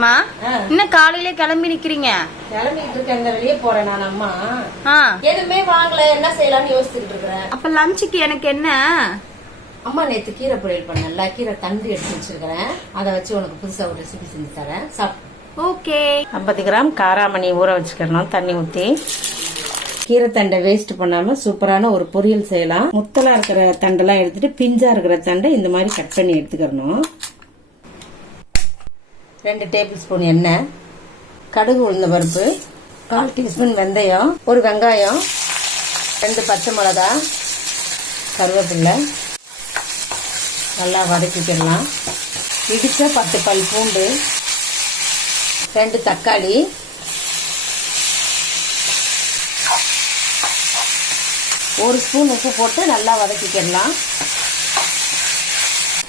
அம்மா. இன்னும் காலையில கிளம்பி நிக்கிறீங்க? கிளம்பிட்டு இருக்கேன் வெளியே போறேன் நான் அம்மா. ஆ. எதுவுமே வாங்கல என்ன செய்யலாம்னு யோசிச்சுட்டு இருக்கிறேன். அப்ப லஞ்சுக்கு எனக்கு என்ன? அம்மா நேத்து கீரை பொரியல் பண்ணல கீரை தண்டு எடுத்து வச்சிருக்கிறேன். அதை வச்சு உனக்கு புதுசா ஒரு ரெசிபி செஞ்சு தரேன். ஓகே. ஐம்பது கிராம் காராமணி ஊற வச்சுக்கணும் தண்ணி ஊற்றி கீரை தண்டை வேஸ்ட் பண்ணாம சூப்பரான ஒரு பொரியல் செய்யலாம். முத்தலா இருக்கிற தண்டெல்லாம் எடுத்துட்டு பிஞ்சா இருக்கிற தண்டை இந்த மாதிரி கட் பண்ணி எடுத்துக்கிறணும். ரெண்டு டேபிள் ஸ்பூன் எண்ணெய் கடுகு உளுந்த பருப்பு கால் டீஸ்பூன் வெந்தயம் ஒரு வெங்காயம் ரெண்டு பச்சை மிளகா கருவேப்பில்லை. நல்லா வதக்கிக்கிடலாம் இடித்த பத்து பல் பூண்டு ரெண்டு தக்காளி ஒரு ஸ்பூன் உப்பு போட்டு நல்லா வதக்கிக்கிடலாம்.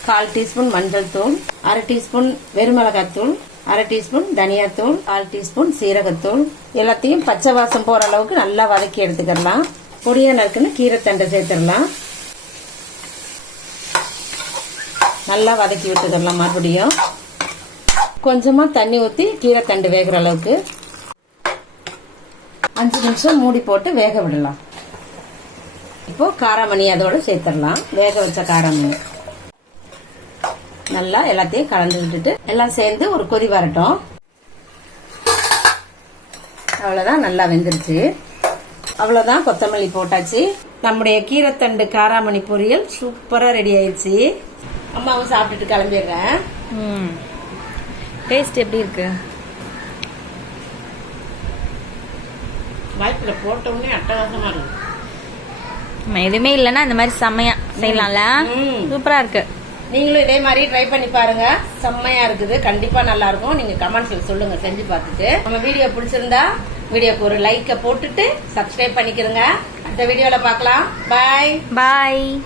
கால் டீஸ்பூன் மஞ்சள் தூள் அரை டீஸ்பூன் வெறுமிளகாய் தூள் அரை டீஸ்பூன் தனியாத்தூள் கால் டீஸ்பூன் சீரகத்தூள். எல்லாத்தையும் பச்சை வாசம் போற அளவுக்கு நல்லா வதக்கி எடுத்துக்கிடலாம். பொடியா நறுக்குன்னு கீரைத்தண்டை சேர்த்துடலாம். நல்லா வதக்கி விட்டுக்கலாம் மறுபடியும். கொஞ்சமா தண்ணி ஊத்தி கீரைத்தண்டு வேகிற அளவுக்கு. அஞ்சு நிமிஷம் மூடி போட்டு வேக விடலாம். இப்போ காராமணி அதோட சேர்த்துடலாம். வேக வச்ச காராமணி. நல்லா எல்லாத்தையும் கலந்து விட்டுட்டு எல்லாம் சேர்ந்து ஒரு கொதி வரட்டும். அவ்வளவுதான் நல்லா வெந்துருச்சு. அவ்வளவுதான் கொத்தமல்லி போட்டாச்சு. நம்முடைய கீரைத்தண்டு காராமணி பொரியல் சூப்பரா ரெடி ஆயிடுச்சு. அம்மாவும் சாப்பிட்டுட்டு கிளம்பிடுறேன். டேஸ்ட் எப்படி இருக்கு? வாய்ப்புல போட்ட உடனே அட்டகாசமா இருக்கு. நம்ம எதுவுமே இல்லைன்னா இந்த மாதிரி செம்மையா செய்யலாம்ல? ம். சூப்பரா இருக்கு. நீங்களும் இதே மாதிரி ட்ரை பண்ணி பாருங்க. செம்மையா இருக்குது. கண்டிப்பா நல்லா இருக்கும். நீங்க கமெண்ட்ஸ்ல சொல்லுங்க. செஞ்சு பார்த்துட்டு. நம்ம வீடியோ பிடிச்சிருந்தா வீடியோக்கு ஒரு லைக்க போட்டுட்டு சப்ஸ்கிரைப் பண்ணிக்கிறங்க. அடுத்த வீடியோல பார்க்கலாம். பாய் பாய்